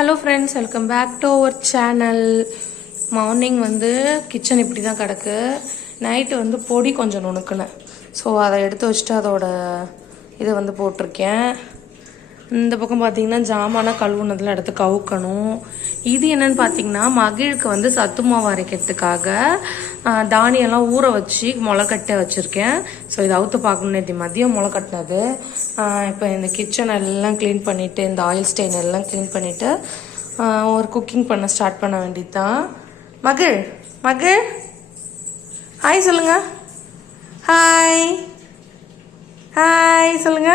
Hello friends, welcome back to our channel. Morning வந்து kitchen இப்படி தான் கிடக்கு. நைட்டு வந்து பொடி கொஞ்சம் நுணுக்குனேன். ஸோ அதை எடுத்து வச்சுட்டு அதோட இதை வந்து போட்டிருக்கேன். இந்த பக்கம் பார்த்தீங்கன்னா ஜாமானா கழுவுனதில் எடுத்து கவுக்கணும். இது என்னன்னு பார்த்தீங்கன்னா மகிழுக்கு வந்து சத்து மாவு அரைக்கிறதுக்காக தானியெல்லாம் ஊற வச்சு முளைக்கட்ட வச்சுருக்கேன். ஸோ இதை அவுத்து பார்க்கணும். நேற்று மதியம் முளை கட்டினது. இப்போ இந்த கிச்சன் எல்லாம் க்ளீன் பண்ணிவிட்டு இந்த ஆயில் ஸ்டெயின் எல்லாம் க்ளீன் பண்ணிவிட்டு ஒரு குக்கிங் பண்ண ஸ்டார்ட் பண்ண வேண்டியது தான். மகிழ் மகிழ் ஹாய் சொல்லுங்க. ஹாய் ஹாய் சொல்லுங்க.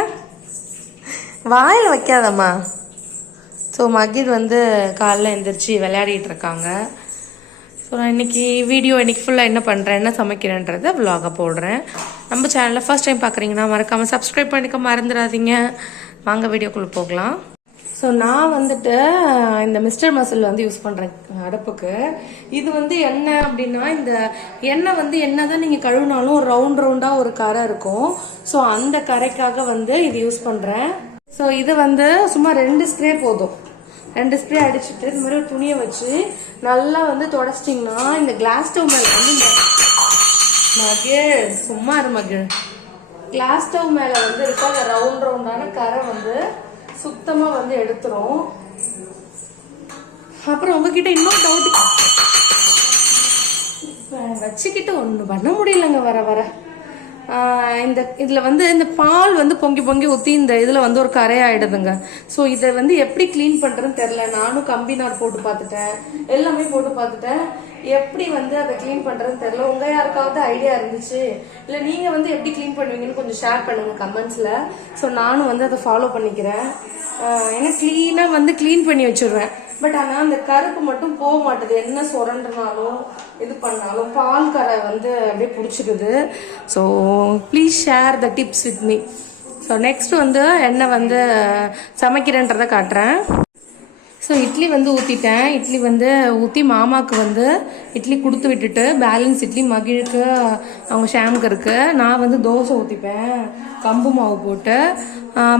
வாயில் வைக்காதம்மா. ஸோ மகிழ் வந்து காலைல எழுந்திரிச்சு விளையாடிட்டு இருக்காங்க. ஸோ நான் இன்றைக்கி ஃபுல்லாக என்ன பண்ணுறேன், என்ன சமைக்கிறேன்றதை விலாக போடுறேன். நம்ம சேனலில் ஃபர்ஸ்ட் டைம் பார்க்குறீங்கன்னா மறக்காமல் சப்ஸ்கிரைப் பண்ணிக்க மறந்துடாதீங்க. வாங்க வீடியோக்குள்ளே போகலாம். ஸோ நான் வந்துட்டு இந்த மிஸ்டர் மசில் வந்து யூஸ் பண்ணுறேன் அடுப்புக்கு. இது வந்து என்ன அப்படின்னா, இந்த எண்ணெய் வந்து என்ன தான் நீங்கள் கழுவினாலும் ரவுண்டாக ஒரு கரை இருக்கும். ஸோ அந்த கரைக்காக வந்து இது யூஸ் பண்ணுறேன். ஸோ இது வந்து சும்மா 2 ஸ்ப்ரே போதும். 2 ஸ்ப்ரே அடிச்சுட்டு இந்த மாதிரி ஒரு துணியை வச்சு நல்லா வந்து தொடச்சிட்டிங்கன்னா இந்த கிளாஸ் ஸ்டவ் மேலே வந்து இந்த மகிழ் சும்மா மகிழ் கிளாஸ் ஸ்டவ் மேலே வந்து இருக்க அந்த ரவுண்டான கரை வந்து சுத்தமா வந்து எடுத்துரும். அப்புறம் உங்ககிட்ட இன்னும் டவுட் வச்சுக்கிட்டு ஒன்றும் பண்ண முடியலங்க. வர இந்த இதில் வந்து இந்த பால் வந்து பொங்கி ஊற்றி இந்த இதில் வந்து ஒரு கரையாயிடுதுங்க. ஸோ இதை வந்து எப்படி க்ளீன் பண்ணுறதுன்னு தெரில. நானும் கம்பி நார் போட்டு பார்த்துட்டேன், எல்லாமே போட்டு பார்த்துட்டேன். எப்படி வந்து அதை க்ளீன் பண்ணுறதுன்னு தெரில. உங்கள் யாருக்காவது ஐடியா இருந்துச்சு இல்லை நீங்கள் வந்து எப்படி க்ளீன் பண்ணுவீங்கன்னு கொஞ்சம் ஷேர் பண்ணுங்கள் கமெண்ட்ஸில். ஸோ நானும் வந்து அதை ஃபாலோ பண்ணிக்கிறேன். ஏன்னா க்ளீனாக வந்து க்ளீன் பண்ணி வச்சுருவேன். பட் ஆனால் அந்த கருப்பு மட்டும் போக மாட்டுது. என்ன சுரண்டுனாலும் இது பண்ணாலும் பால் கரை வந்து அப்படியே பிடிச்சிடுது. So please share the tips with me. So next வந்து எண்ணெய் வந்து சமைக்கிறேன்றதை காட்டுறேன். ஸோ இட்லி வந்து ஊற்றிட்டேன். இட்லி வந்து ஊற்றி மாமாவுக்கு வந்து இட்லி கொடுத்து விட்டுட்டு பேலன்ஸ் இட்லி மகிழுக்கு அவங்க ஷாமுக்கு இருக்குது. நான் வந்து தோசை ஊற்றிப்பேன் கம்பு மாவு போட்டு.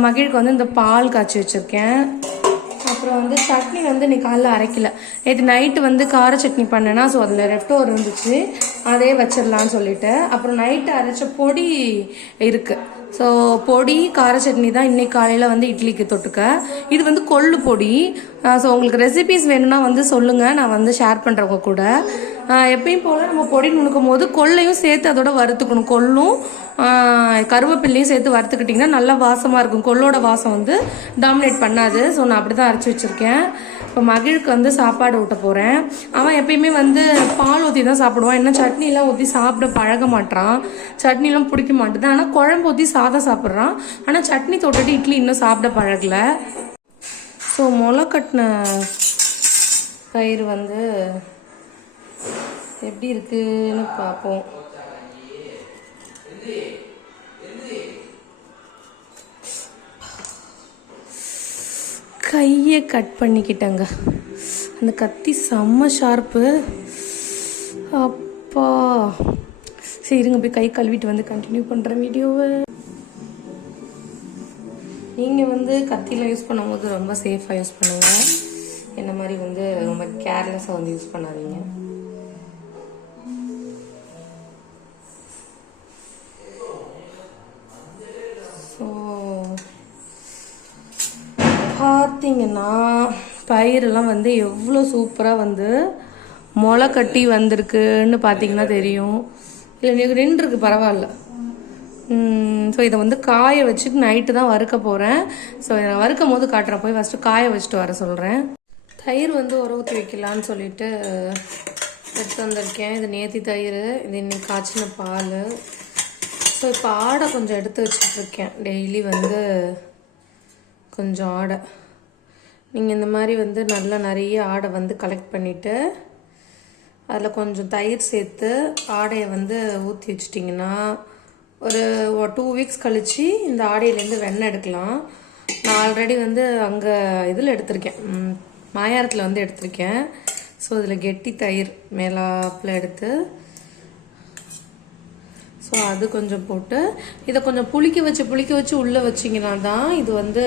மகிழுக்கு வந்து இந்த பால் காய்ச்சி வச்சுருக்கேன். அப்புறம் வந்து சட்னி வந்து இன்னைக்கு காலைல அரைக்கல. நேற்று நைட்டு வந்து கார சட்னி பண்ணேன்னா, ஸோ அதில் ரெஃப்டோவர் இருந்துச்சு, அதே வச்சிடலான்னு சொல்லிட்டு. அப்புறம் நைட்டு அரைச்ச பொடி இருக்குது. ஸோ பொடி கார சட்னி தான் இன்னைக்கு காலையில் வந்து இட்லிக்கு தொட்டுக்க. இது வந்து கொள்ளு பொடி. ஸோ உங்களுக்கு ரெசிபிஸ் வேணும்னா வந்து சொல்லுங்கள், நான் வந்து ஷேர் பண்ணுறவங்க கூட. எப்பயும் போல் நம்ம பொடி நுணுக்கும் போது கொள்ளையும் சேர்த்து அதோட வறுத்துக்கணும். கொள்ளும் கருவேப்பிள்ளையும் சேர்த்து வறுத்துக்கிட்டிங்கன்னா நல்லா வாசமாக இருக்கும். கொள்ளோட வாசம் வந்து டாமினேட் பண்ணாது. ஸோ நான் அப்படி தான் அரைச்சி வச்சுருக்கேன். இப்போ மகிழுக்கு வந்து சாப்பாடு ஊட்ட போகிறேன். அவன் எப்பயுமே வந்து பால் ஊற்றி தான் சாப்பிடுவான். இன்னும் சட்னிலாம் ஊற்றி சாப்பிட பழக மாட்டான். சட்னிலாம் பிடிக்க மாட்டேது. ஆனால் குழம்பு ஊற்றி சாதம் சாப்பிட்றான். ஆனால் சட்னி தொட்டுட்டு இட்லி இன்னும் சாப்பிட பழகலை. ஸோ முளை கட்டின பயிர் வந்து எப்படி இருக்குன்னு பார்ப்போம். கையை கட் பண்ணிக்கிட்டேங்க. அந்த கத்தி செம்ம ஷார்ப்பு. அப்பா சரி இருங்க, போய் கை கழுவிட்டு வந்து கண்டினியூ பண்ணுறேன் வீடியோவை. நீங்கள் வந்து கத்தியில் யூஸ் பண்ணும்போது ரொம்ப சேஃபாக யூஸ் பண்ணுங்க. என்ன மாதிரி வந்து ரொம்ப கேர்லெஸ்ஸாக வந்து யூஸ் பண்ணாதீங்க. ஸோ பார்த்தீங்கன்னா பயிரெல்லாம் வந்து எவ்வளோ சூப்பராக வந்து முளை கட்டி வந்திருக்குன்னு பார்த்தீங்கன்னா தெரியும். இல்லை நின்றுருக்கு, பரவாயில்ல. ஸோ இதை வந்து காய வச்சுட்டு நைட்டு தான் வறுக்க போகிறேன். ஸோ இதை வறுக்கும் போது காட்டுறேன். போய் ஃபஸ்ட்டு காய வச்சுட்டு வர சொல்கிறேன். தயிர் வந்து ஊற்றி வைக்கலான்னு சொல்லிட்டு எடுத்து வந்திருக்கேன். இது நேத்தி தயிர், இது இன்னைக்கு காய்ச்சின பால். ஸோ இப்போ ஆடை கொஞ்சம் எடுத்து வச்சுட்ருக்கேன். டெய்லி வந்து கொஞ்சம் ஆடை நீங்கள் இந்த மாதிரி வந்து நல்லா நிறைய ஆடை வந்து கலெக்ட் பண்ணிவிட்டு அதில் கொஞ்சம் தயிர் சேர்த்து ஆடையை வந்து ஊற்றி வச்சிட்டிங்கன்னா ஒரு 2 வீக்ஸ் கழித்து இந்த ஆடையிலேருந்து வெண்ணெய் எடுக்கலாம். நான் ஆல்ரெடி வந்து அங்கே இதில் எடுத்திருக்கேன், மாயாரத்தில் வந்து எடுத்திருக்கேன். ஸோ இதில் கெட்டி தயிர் மேலாப்பில் எடுத்து ஸோ அது கொஞ்சம் போட்டு இதை கொஞ்சம் புளிக்க வச்சு உள்ளே வச்சிங்கன்னா தான் இது வந்து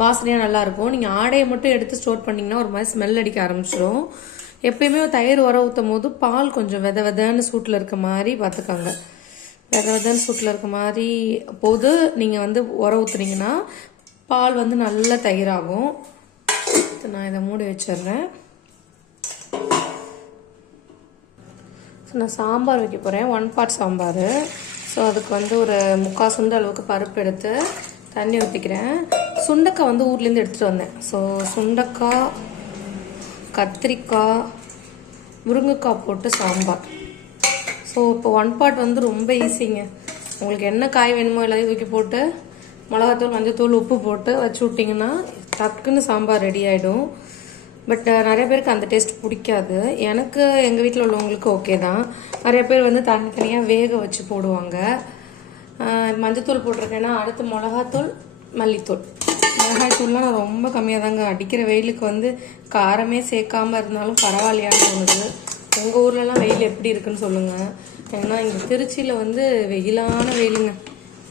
வாசனையாக நல்லாயிருக்கும். நீங்கள் ஆடையை மட்டும் எடுத்து ஸ்டோர் பண்ணிங்கன்னா ஒரு மாதிரி ஸ்மெல் அடிக்க ஆரம்பிச்சிடும். எப்பயுமே தயிர் உர ஊற்றும் போது பால் கொஞ்சம் வெதன்னு சூட்டில் இருக்க மாதிரி பார்த்துக்கோங்க. வெதன்னு சூட்டில் இருக்க மாதிரி போது நீங்கள் வந்து உர ஊற்றுனீங்கன்னா பால் வந்து நல்ல தயிராகும். நான் இதை மூடி வச்சிடுறேன். ஸோ நான் சாம்பார் வைக்க போகிறேன், 1 part சாம்பார். ஸோ அதுக்கு வந்து ஒரு 3/4 சுண்டு அளவுக்கு பருப்பு எடுத்து தண்ணி ஊற்றிக்கிறேன். சுண்டைக்காய் வந்து ஊர்லேருந்து எடுத்துகிட்டு வந்தேன். ஸோ சுண்டைக்காய், கத்திரிக்காய், முருங்கைக்காய் போட்டு சாம்பார். ஸோ இப்போ 1 part வந்து ரொம்ப ஈஸிங்க. உங்களுக்கு என்ன காய் வேணுமோ எல்லாத்தையும் தூக்கி போட்டு மிளகாத்தூள், மஞ்சத்தூள், உப்பு போட்டு வச்சு விட்டிங்கன்னா டக்குன்னு சாம்பார் ரெடி ஆகிடும். பட் நிறைய பேருக்கு அந்த டேஸ்ட் பிடிக்காது. எனக்கு எங்கள் வீட்டில் உள்ளவங்களுக்கு ஓகே தான். நிறைய பேர் வந்து தனித்தனியாக வேக வச்சு போடுவாங்க. மஞ்சத்தூள் போட்டிருக்கேன்னா அடுத்து மிளகாத்தூள், மல்லித்தூள். மிளகாய்த்தூள்லாம் நான் ரொம்ப கம்மியாக தாங்க. அடிக்கிற வெயிலுக்கு வந்து காரமே சேர்க்காமல் இருந்தாலும் பரவாயில்லையான்னு தோணுது. உங்கள் ஊர்லலாம் வெயில் எப்படி இருக்குன்னு சொல்லுங்கள். ஏன்னா இங்கே திருச்சியில் வந்து வெயிலான வெயிலுங்க.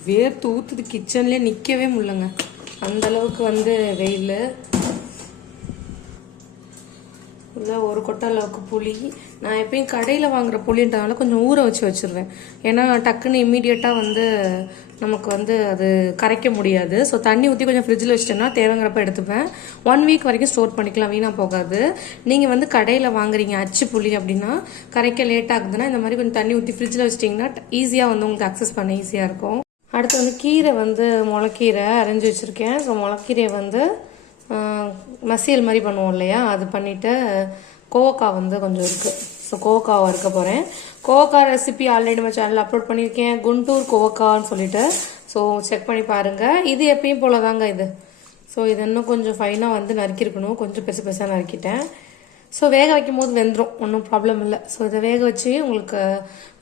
வேர்த்து ஊற்றுது, கிச்சன்லேயே நிற்கவே முடியலங்க, அந்தளவுக்கு வந்து வெயில். இல்லை ஒரு கொட்டை அளவுக்கு புளி. நான் எப்பயும் கடையில் வாங்குகிற புளின்றதுனால கொஞ்சம் ஊற வச்சிருவேன். ஏன்னா டக்குன்னு இம்மீடியட்டாக வந்து நமக்கு வந்து அது கரைக்க முடியாது. ஸோ தண்ணி ஊற்றி கொஞ்சம் ஃப்ரிட்ஜில் வச்சிட்டோம்னா தேவைங்கிறப்ப எடுத்துப்பேன். 1 week வரைக்கும் ஸ்டோர் பண்ணிக்கலாம், வீணாக போகாது. நீங்கள் வந்து கடையில் வாங்குறீங்க அச்சு புளி அப்படின்னா கரைக்க லேட் ஆகுதுன்னா இந்த மாதிரி கொஞ்சம் தண்ணி ஊற்றி ஃப்ரிட்ஜில் வச்சிட்டிங்கன்னா ஈஸியாக வந்து உங்களுக்கு அக்சஸ் பண்ண ஈஸியாக இருக்கும். அடுத்து வந்து கீரை வந்து முளைக்கீரை அரைஞ்சி வச்சுருக்கேன். ஸோ முளைக்கீரையை வந்து மசியல் மாதிரி பண்ணுவோம் இல்லையா, அது பண்ணிவிட்டு கோவக்காய் வந்து கொஞ்சம் இருக்குது. ஸோ கோவக்காவை வறுக்க போகிறேன். கோவக்காய் ரெசிபி ஆல்ரெடி நம்ம சேனலில் அப்லோட் பண்ணியிருக்கேன், குண்டூர் கோவக்கான்னு சொல்லிட்டு. ஸோ செக் பண்ணி பாருங்கள். இது எப்பயும் போல தாங்க இது. ஸோ இது இன்னும் கொஞ்சம் ஃபைனாக வந்து நறுக்கிருக்கணும், கொஞ்சம் பெருசாக நறுக்கிட்டேன். ஸோ வேக வைக்கும் போது வெந்துடும், ஒன்றும் ப்ராப்ளம் இல்லை. ஸோ இதை வேக வச்சு உங்களுக்கு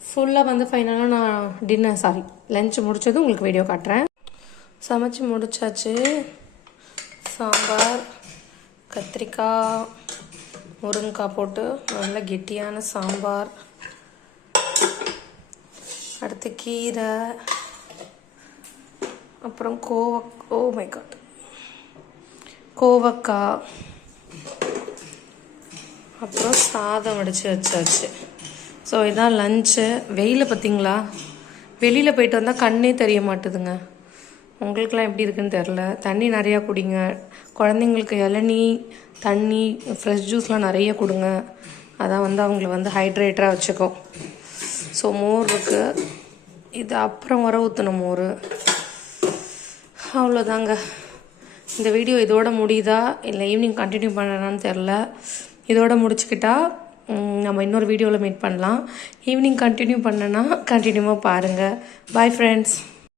ஃபுல்லாக வந்து ஃபைனலாக நான் லஞ்ச் முடிச்சதும் உங்களுக்கு வீடியோ காட்டுறேன். சமைச்சு முடிச்சாச்சு. சாம்பார், கத்திரிக்காய், முருங்கைக்காய் போட்டு நல்ல கெட்டியான சாம்பார். அடுத்து கீரை, அப்புறம் கோவக்காய், அப்புறம் சாதம் வடித்து வச்சாச்சு. ஸோ இதான் லஞ்சு. வெயிலை பார்த்தீங்களா, வெளியில் போயிட்டு வந்தால் கண்ணே தெரிய மாட்டுதுங்க. உங்களுக்கெல்லாம் எப்படி இருக்குன்னு தெரில. தண்ணி நிறையா குடிங்க. குழந்தைங்களுக்கு இளநீ, தண்ணி, ஃப்ரெஷ் ஜூஸ்லாம் நிறைய கொடுங்க. அதான் வந்து அவங்கள வந்து ஹைட்ரேட்டராக வச்சுக்கும். ஸோ மோர் இருக்குது, இது அப்புறம் வர ஊற்றின மோர். அவ்வளோதாங்க. இந்த வீடியோ இதோட முடியுதா இல்லை ஈவினிங் கண்டினியூ பண்ணலான்னு தெரில. இதோட முடிச்சுக்கிட்டா நம்ம இன்னொரு வீடியோவில் மீட் பண்ணலாம். ஈவினிங் கண்டினியூ பண்ணேன்னா கண்டினியூவாக பாருங்கள். Bye friends.